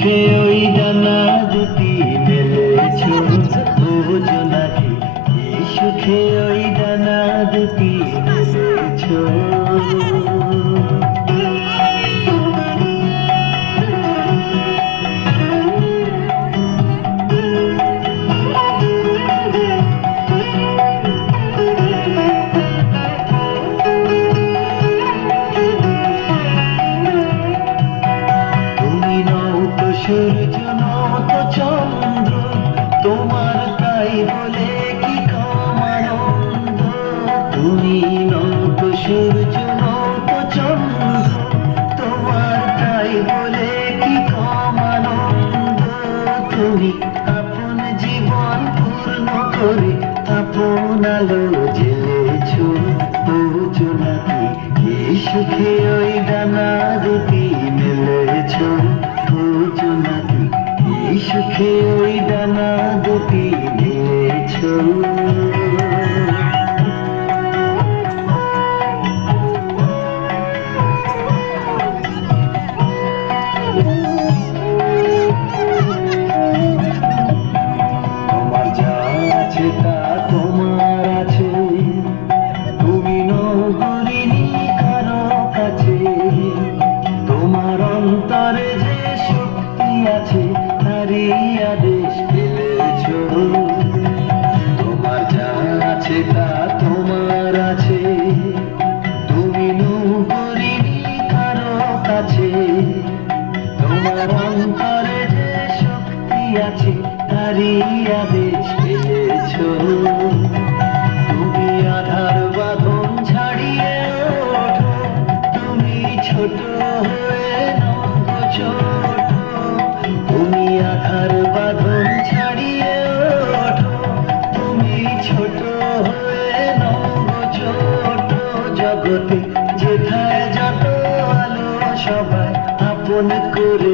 সুখে ওই ডানা দুটি মেলেছ ও জোনাকি, এই সুখে ওই ডানা দুটি মেলেছ। সূর্য নত চন্দ্র তোমার তাই বলে কি কমানন্দ, তুমি নত সূর্য নত চন্দ্র তোমার তাই বলে কি কমানন্দ, তুমি আপন জীবন পূর্ণ করে আপন আলো জ্বেলেছ ও জোনাকি, এই সুখে ওই ডানা দুটি মেলেছ ও জোনাকি, এই সুখে ওই ডানা দুটি মেলেছ। তোমার যা আছে তা তোমার আছে, তুমি নগরিনী কারো কাছে, তোমার অন্তরে যে শক্তি আছে তারই আদেশ পেলেছ। তোমার যা আছে তা তোমার আছে, তুমি নগরিনী কারো কাছে, তোমার অন্তরে যে শক্তি আছে তারই আদেশ পেয়েছ। তুমি আধার বাঁধন ছাড়িয়ে ওঠো, তুমি ছোট হয়ে নগো ছোট, তুমি আধার বাঁধন ছাড়িয়ে ওঠো, তুমি ছোট হয়ে নগো ছোট। জগতে যেথায় যত আলো সবাই আপন করে